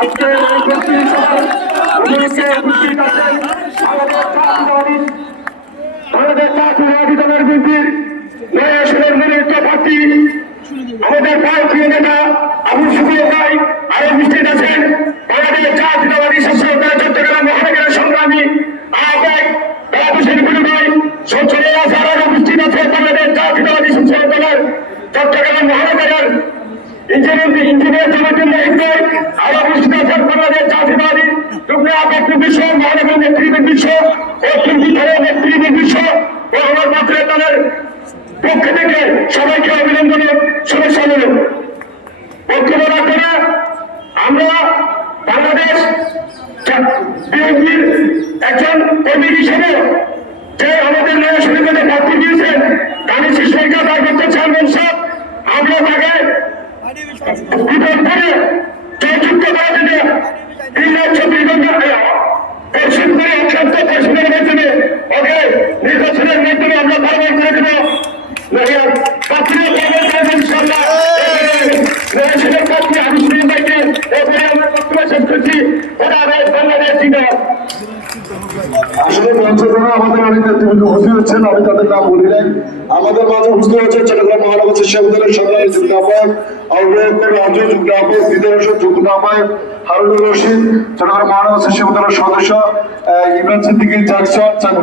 আজকে উপস্থিত আছেন আমাদের জাতীয়তাবাদী দলের বিএনপির নয়াসনের মনোনীত প্রার্থী আমাদের প্রিয় নেতা আবু সুফিয়ান ভাই, আরো উপস্থিত আছেন বাংলাদেশ জাতীয়তাবাদী ছাত্র দল চট্টগ্রাম মহানগরের সংগ্রামী আহ্বায়ক দাওয়াত হোসেন কুলু ভাই, সঞ্চালক আরো উপস্থিত আছেন বাংলাদেশ জাতীয়তাবাদী ছাত্র দলের চট্টগ্রাম মহানগরের ইঞ্জিনিয়ার জমিতুল মহিদ ভাই, আরো উপস্থিত আছেন বাংলাদেশ জাতীয়তাবাদী যুগ্ম আহ্বায়ক বিশ্ব মহানগর নেতৃবৃন্দ বিশ্ব ও তিনটি দলের নেতৃবৃন্দ বিশ্ব ও আমার মাত্রের দলের পক্ষ থেকে সবাইকে অভিনন্দন শুভেচ্ছা জানাই। বক্তব্য রাখতে আমরা বাংলাদেশ বিএনপির একজন কর্মী হিসেবে যে আমাদের নয়া শরীরে প্রার্থী দিয়েছেন দানি সরকার ভারপ্রাপ্ত চেয়ারম্যান সাহেব, আমরা তাকে বিপদ করে জয়যুক্ত করার জন্য 3,24,000 পরিশোধ করে এক সপ্তাহ পরিশোধের মাধ্যমে ওকে নির্বাচনের মাধ্যমে আমরা বারবার করে দেবো। আসলে আমাদের অনেক নেতৃবৃন্দ উপস্থিত হচ্ছেন, আমি তাদের নাম বলি নাই। আমাদের মাঝে উপস্থিত হচ্ছেন চট্টগ্রাম মহানগর বিশ্ববিদ্যালয়ের সংগ্রামী যুগ্ম আহ্বায়ক রাজ্য যুগ্ম আহ্বায়ক বিদ্যালয় যুগ্ম আহ্বায়ক হারুনুর রশিদ, চট্টগ্রাম মহানগর বিশ্ববিদ্যালয়ের সদস্য ইমরান সিদ্দিকী জ্যাকসন।